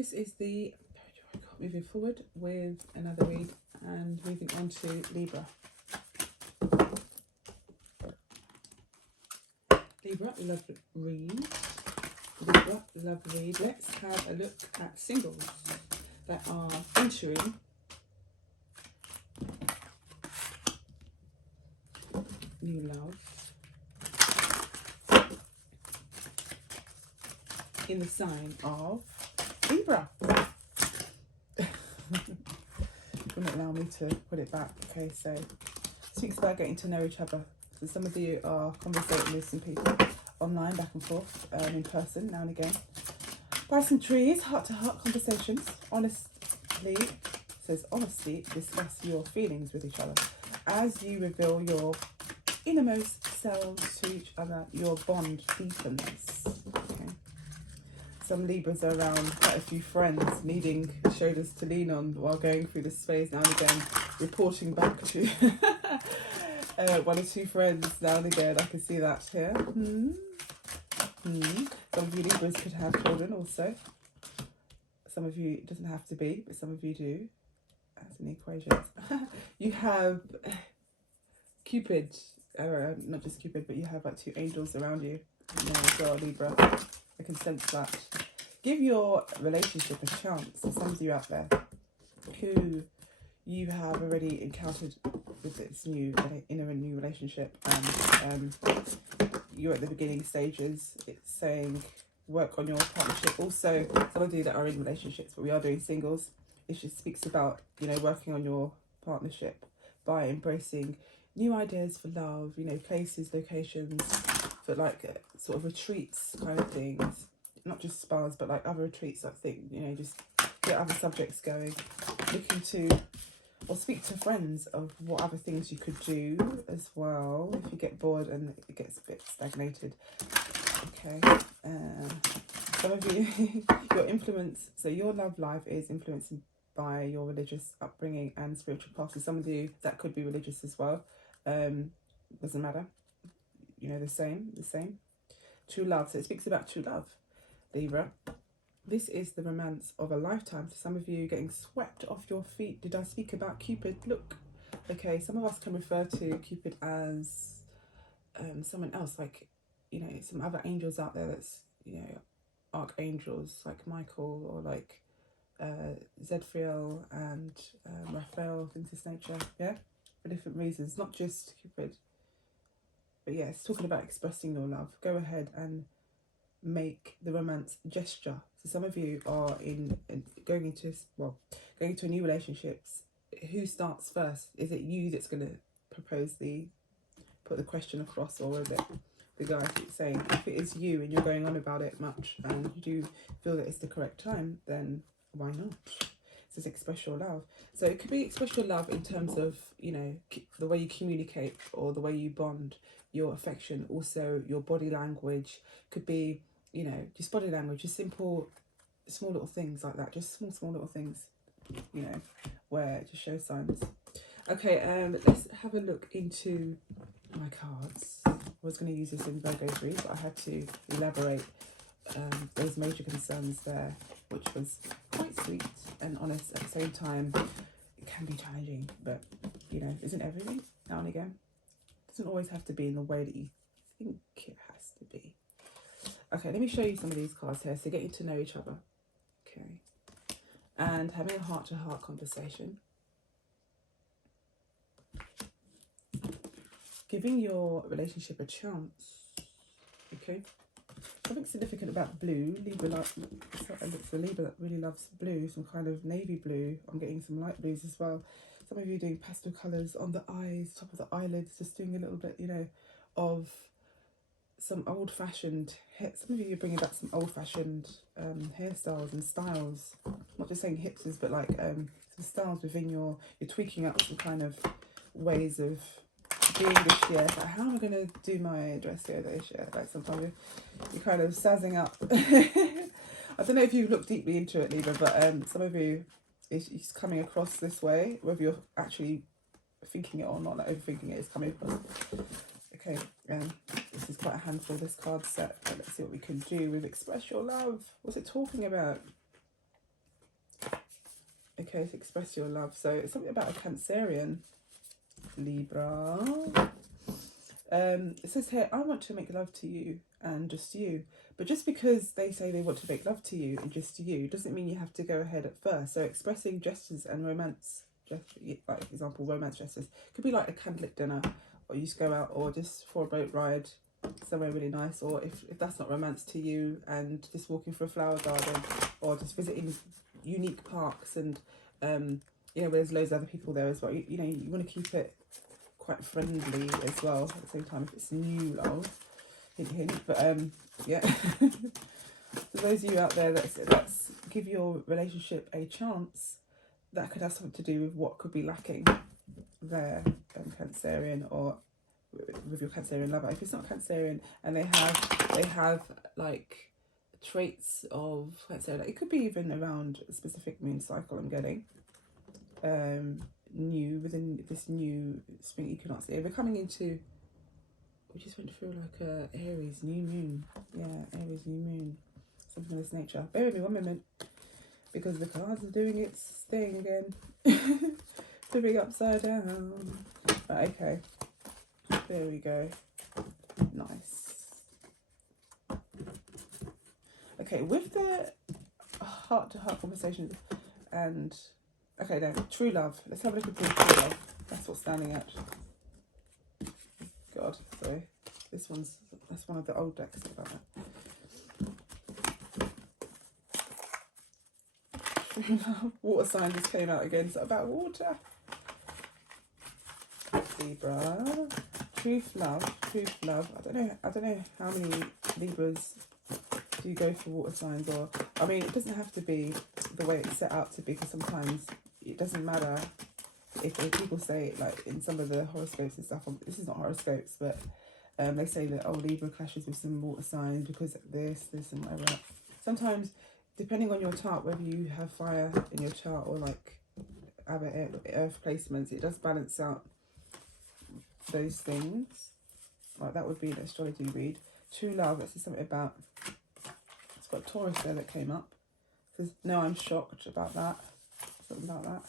This is the moving forward with another read and moving on to Libra. Libra love read. Libra love read. Let's have a look at singles that are entering new love in the sign of Libra. Wouldn't allow me to put it back. Okay, so it speaks about getting to know each other. So some of you are conversating with some people online, back and forth, in person now and again. Buy some trees, heart-to-heart conversations. Honestly, it says honestly, discuss your feelings with each other. As you reveal your innermost selves to each other, your bond deepens. Okay. Some Libras are around quite a few friends, needing shoulders to lean on while going through this phase now and again, reporting back to one or two friends now and again. I can see that here. Some of you Libras could have children also. Some of you, it doesn't have to be, but some of you do. That's an equation. You have Cupid, not just Cupid, but you have like two angels around you as well, Libra. I can sense that. Give your relationship a chance. So some of you out there who you have already encountered with this new relationship, and you're at the beginning stages. It's saying work on your partnership. Also, some of you that are in relationships, but we are doing singles. It just speaks about, you know, working on your partnership by embracing new ideas for love, you know, places, locations, for like sort of retreats kind of things. Not just spas, but like other retreats, I think, you know, just get other subjects going. Looking to, or speak to friends of what other things you could do as well if you get bored and it gets a bit stagnated. Okay. Some of you, your influence, so your love life is influenced by your religious upbringing and spiritual path. So some of you, that could be religious as well. Doesn't matter. You know, the same. True love. So it speaks about true love, Libra. This is the romance of a lifetime. So some of you getting swept off your feet. Did I speak about Cupid? Look. Okay, some of us can refer to Cupid as someone else, like, you know, some other angels out there that's, you know, archangels like Michael or like Zedriel and Raphael, things of this nature, yeah, for different reasons, not just Cupid. But yeah, it's talking about expressing your love. Go ahead and make the romance gesture. So some of you are going into a new relationships. Who starts first? Is it you that's going to put the question across, or is it the guy keeps saying? If it is you and you're going on about it much and you do feel that it's the correct time, then why not? It says express your love. So it could be express your love in terms of, you know, the way you communicate or the way you bond, your affection. Also your body language could be, you know, just body language, just simple, small little things like that. Just small little things, you know, where to show signs. Okay, let's have a look into my cards. I was going to use this in Virgo's read, but I had to elaborate those major concerns there, which was quite sweet and honest at the same time. It can be challenging, but, you know, isn't everything now and again? It doesn't always have to be in the way that you think it has to be. Okay, let me show you some of these cards here. So getting to know each other, okay, and having a heart-to-heart conversation. Giving your relationship a chance, okay. Something significant about blue. Libra, it's a Libra that really loves blue, some kind of navy blue. I'm getting some light blues as well. Some of you doing pastel colours on the eyes, top of the eyelids, just doing a little bit, you know, of some old-fashioned, some of you are bringing back some old-fashioned hairstyles and styles. I'm not just saying hipsters, but like some styles within you're tweaking up some kind of ways of being this year. Like, how am I going to do my dress here this year? Like sometimes you're kind of sazzing up. I don't know if you've looked deeply into it, Libra, but some of you, it's coming across this way, whether you're actually thinking it or not, like overthinking it is coming across. Okay, this is quite a handful, this card set, but let's see what we can do with express your love. What's it talking about? Okay, to express your love. So it's something about a Cancerian, Libra. It says here, I want to make love to you and just you. But just because they say they want to make love to you and just you doesn't mean you have to go ahead at first. So expressing gestures and romance, like for example, romance gestures, could be like a candlelit dinner, or you just go out, or just for a boat ride somewhere really nice, or if that's not romance to you, and just walking through a flower garden, or just visiting unique parks, and you know, where there's loads of other people there as well. You know, you want to keep it quite friendly as well at the same time if it's new love, hint hint. But yeah. So those of you out there that's give your relationship a chance, that could have something to do with what could be lacking there, Cancerian, or with your Cancerian lover. If it's not Cancerian and they have like traits of Cancerian, like it could be even around a specific moon cycle, I'm getting new within this new spring equinox here. We're coming into, we just went through like a Aries new moon. Yeah, Aries new moon, something of this nature. Bear with me 1 minute, because the cards are doing its thing again. Flipping upside down. Right, okay, there we go. Nice. Okay, with the heart-to-heart conversations and okay, then true love. Let's have a look at true love. That's what's standing out. God, sorry. That's one of the old decks about that. True love. Water sign just came out again. So about water. Libra. Truth love. I don't know how many Libras do you go for water signs, or I mean, it doesn't have to be the way it's set out to be, because sometimes it doesn't matter if people say, like in some of the horoscopes and stuff, this is not horoscopes, but they say that, oh, Libra clashes with some water signs because this and whatever. Sometimes, depending on your chart, whether you have fire in your chart or like other earth placements, it does balance out those things. Like that would be an astrology read. True love, this is something about, it's got Taurus there that came up. Says, no, I'm shocked about that. Something about that.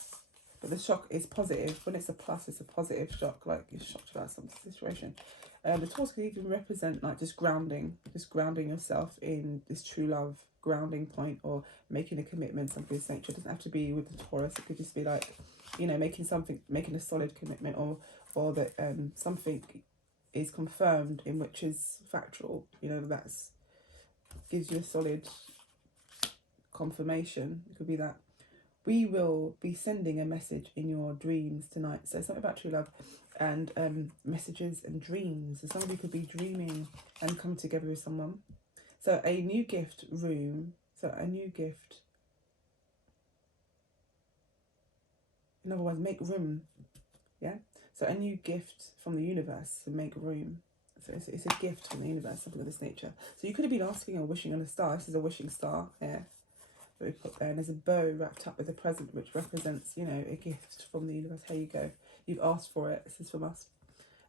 But the shock is positive. When it's a plus, it's a positive shock. Like you're shocked about some situation. The Taurus could even represent like just grounding yourself in this true love grounding point, or making a commitment, something of this nature. It doesn't have to be with the Taurus. It could just be like, you know, making a solid commitment, or that something is confirmed in which is factual. You know, that's gives you a solid confirmation. It could be that. We will be sending a message in your dreams tonight. So something about true love and messages and dreams. So somebody could be dreaming and come together with someone. So a new gift room. So a new gift. In other words, make room. Yeah. So a new gift from the universe to make room. So it's a gift from the universe, something of this nature. So you could have been asking or wishing on a star. This is a wishing star here. That we put there, and there's a bow wrapped up with a present which represents, you know, a gift from the universe. Here you go, you've asked for it, this is from us.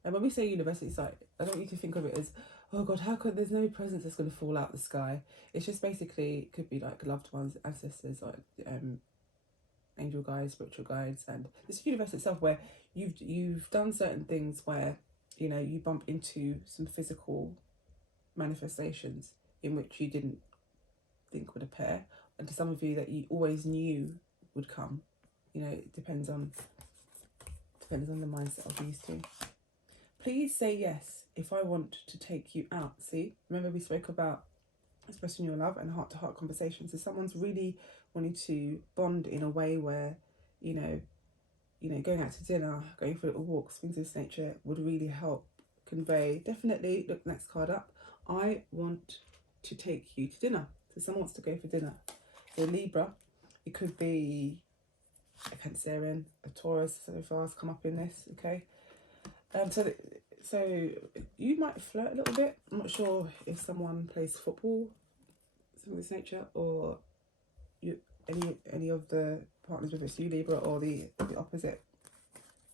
And when we say universe, it's like, I don't want you to think of it as, oh god, how could, there's no presents that's going to fall out the sky. It's just basically, it could be like loved ones, ancestors, like angel guides, spiritual guides, and this universe itself, where you've done certain things where, you know, you bump into some physical manifestations in which you didn't think would appear, and to some of you that you always knew would come. You know, it depends on the mindset of these two. Please say yes if I want to take you out. See, remember we spoke about expressing your love and heart-to-heart conversations. So someone's really wanting to bond in a way where, you know, going out to dinner, going for little walks, things of this nature would really help convey. Definitely, look, next card up. I want to take you to dinner. So someone wants to go for dinner. So Libra, it could be a Cancerian, a Taurus, so far has come up in this, okay? So you might flirt a little bit. I'm not sure if someone plays football, something of this nature, or you any of the partners, whether it's you, Libra, or the opposite,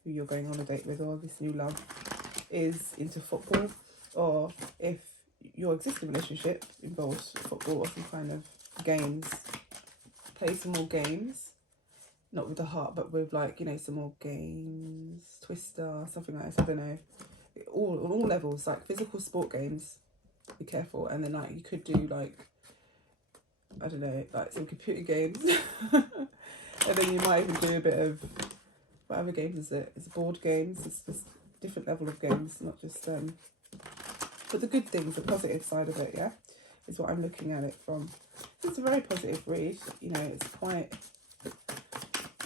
who you're going on a date with, or this new love is into football, or if your existing relationship involves football or some kind of games, play some more games. not with the heart, but with like, you know, some more games, Twister, something like this, I don't know. On all levels, like physical sport games, be careful. And then like you could do like, I don't know, like some computer games. And then you might even do a bit of, what other games is it? It's board games, it's just different level of games, not just, but the good things, the positive side of it, yeah, is what I'm looking at it from. It's a very positive read, you know, it's quite,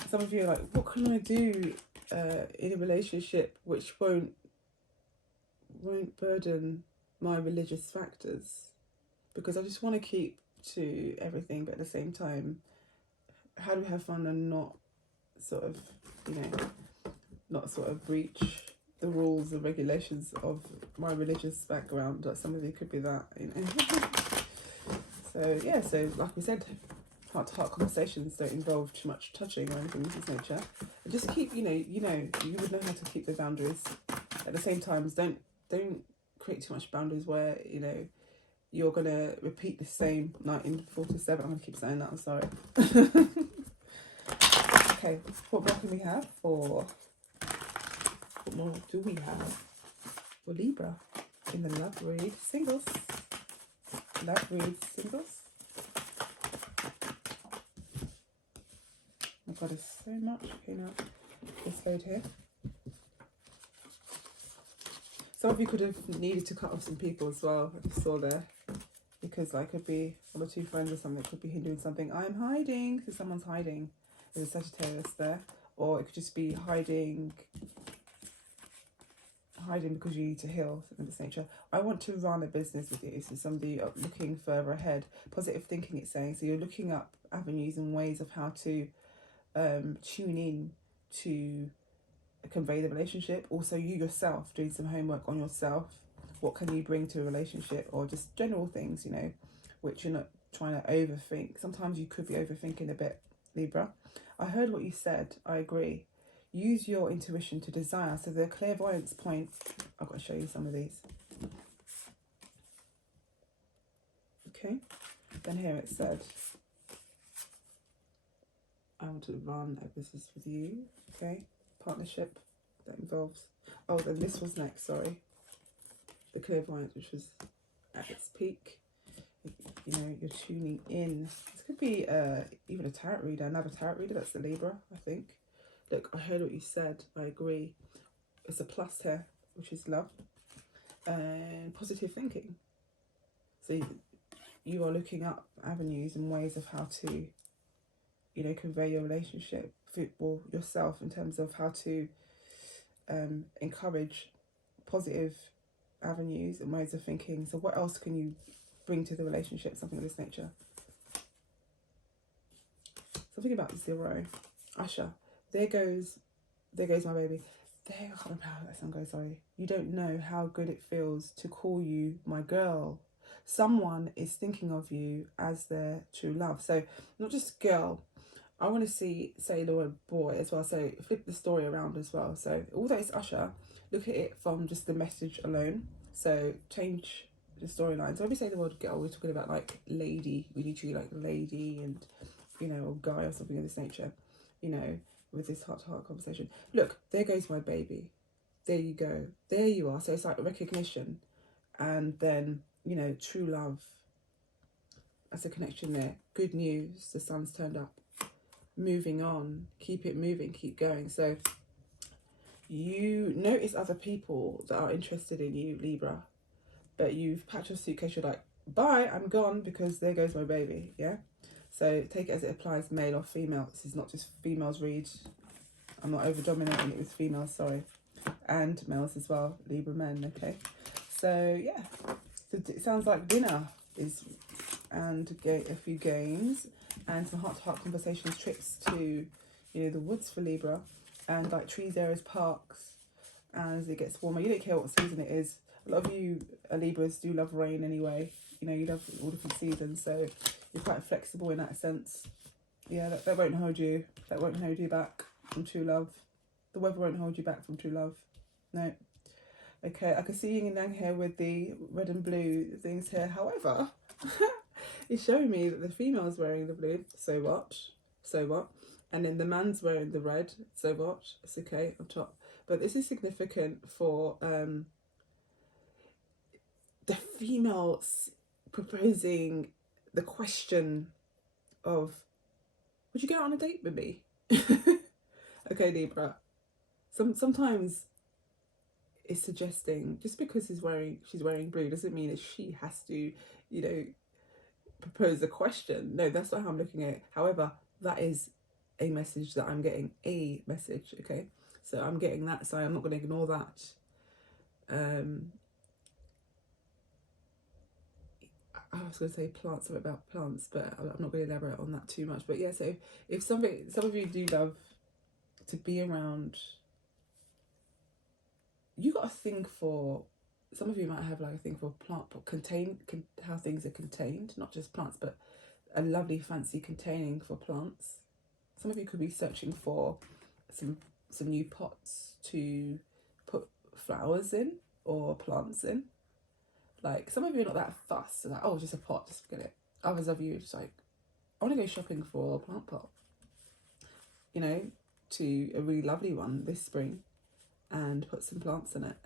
some of you are like, what can I do in a relationship which won't burden my religious factors? Because I just want to keep to everything, but at the same time, how do we have fun and not sort of, you know, not sort of breach the rules and regulations of my religious background? Like some of you could be that, you know. So yeah, so like we said, heart-to-heart conversations don't involve too much touching or anything of this nature. And just keep, you would know how to keep the boundaries. At the same time, don't create too much boundaries where, you know, you're gonna repeat the same 1947. I'm gonna keep saying that, I'm sorry. Okay, what more can we have for, what more do we have for Libra in the love read singles? Love read singles. Oh my god, there's so much. Okay, now this load here. Some of you could have needed to cut off some people as well. I just saw there, because like could be one or two friends or something could be hindering something. I'm hiding, so someone's hiding. There's a Sagittarius there, or it could just be hiding because you need to heal, something of this nature. I want to run a business with you, so somebody looking further ahead. Positive thinking, it's saying. So you're looking up avenues and ways of how to tune in to convey the relationship. Also you yourself doing some homework on yourself. What can you bring to a relationship, or just general things, you know, which you're not trying to overthink. Sometimes you could be overthinking a bit, Libra. I heard what you said, I agree. Use your intuition to desire. So the clairvoyance point, I've got to show you some of these. Okay, then here it said, I want to run a business with you. Okay, partnership that involves, oh, then this was next, sorry. The clairvoyance, which was at its peak. You know, you're tuning in. This could be even a tarot reader, another tarot reader. That's the Libra, I think. Look, I heard what you said. I agree. It's a plus here, which is love and positive thinking. So you are looking up avenues and ways of how to, you know, convey your relationship, or yourself, in terms of how to encourage positive avenues and ways of thinking. So what else can you bring to the relationship? Something of this nature. Something about 0. Usher. There goes my baby. There, I can't remember how that song goes, sorry. You don't know how good it feels to call you my girl. Someone is thinking of you as their true love. So not just girl. I want to say the word boy as well. So flip the story around as well. So although it's Usher, look at it from just the message alone. So change the storyline. So when we say the word girl, we're talking about like lady. We need you like lady, and, you know, or guy or something of this nature, you know, with this heart-to-heart conversation. Look, there goes my baby. There you go. There you are. So it's like recognition, and then, you know, true love. That's a connection there. Good news. The sun's turned up. Moving on. Keep it moving. Keep going. So you notice other people that are interested in you, Libra, but you've packed your suitcase. You're like, bye, I'm gone, because there goes my baby. Yeah. So take it as it applies, male or female. This is not just females read. I'm not over dominating it with females, sorry. And males as well, Libra men, okay? So yeah, so it sounds like dinner is, and a few games, and some heart-to-heart conversations, trips to, you know, the woods for Libra, and like trees, areas, parks, as it gets warmer. You don't care what season it is. A lot of you Libras do love rain anyway. You know, you love all different seasons, so you're quite flexible in that sense. Yeah, that won't hold you. That won't hold you back from true love. The weather won't hold you back from true love. No. Okay, I can see yin and yang here with the red and blue things here. However, it's showing me that the female is wearing the blue. So what? So what? And then the man's wearing the red, so what? It's okay on top. But this is significant for the females proposing the question of, would you go on a date with me? Okay, Libra. Sometimes it's suggesting, just because she's wearing blue doesn't mean that she has to, propose a question. No, that's not how I'm looking at it. However, that is a message that I'm getting. A message, okay? So I'm getting that, so I'm not going to ignore that. I was going to say plants, something about plants, but I'm not going to elaborate on that too much. But yeah, so if some of you do love to be around, you got a thing for, some of you might have like a thing for plant, but how things are contained, not just plants, but a lovely fancy containing for plants. Some of you could be searching for some new pots to put flowers in or plants in. Like, some of you are not that fussed. Like, oh, just a pot, just get it. Others of you just like, I want to go shopping for a plant pot, to a really lovely one this spring and put some plants in it.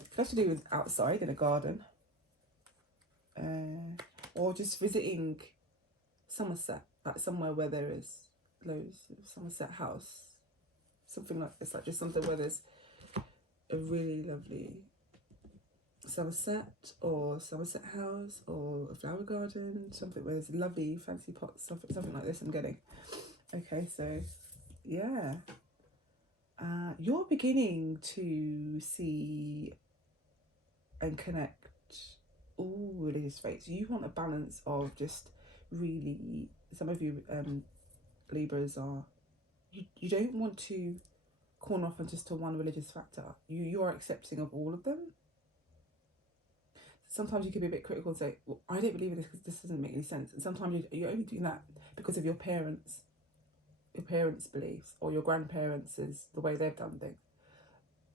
It has to do with outside in a garden, or just visiting Somerset, like somewhere where there is loads of Somerset House, something like this, like just something where there's a really lovely Somerset or Somerset House or a flower garden, something where there's lovely fancy pots, something like this I'm getting. Okay, so yeah, you're beginning to see and connect all religious faiths. You want a balance of just really, some of you Libras are, you don't want to corner off just to one religious factor. You are accepting of all of them. Sometimes you can be a bit critical and say, well, I don't believe in this because this doesn't make any sense. And sometimes you're only doing that because of your parents' beliefs, or your grandparents is the way they've done things.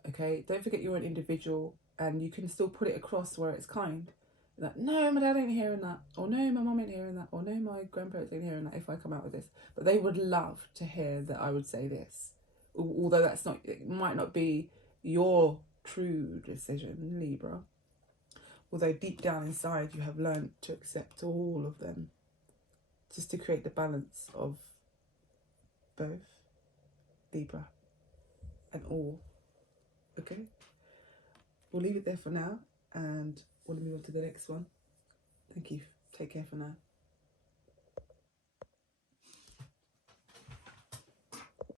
Okay, don't forget you're an individual, and you can still put it across where it's kind. Like, no, my dad ain't hearing that, or no, my mum ain't hearing that, or no, my grandparents ain't hearing that if I come out with this. But they would love to hear that I would say this, although it might not be your true decision, Libra. Although deep down inside you have learned to accept all of them, just to create the balance of both, Libra, and all. Okay, we'll leave it there for now, and we'll move on to the next one. Thank you. Take care for now.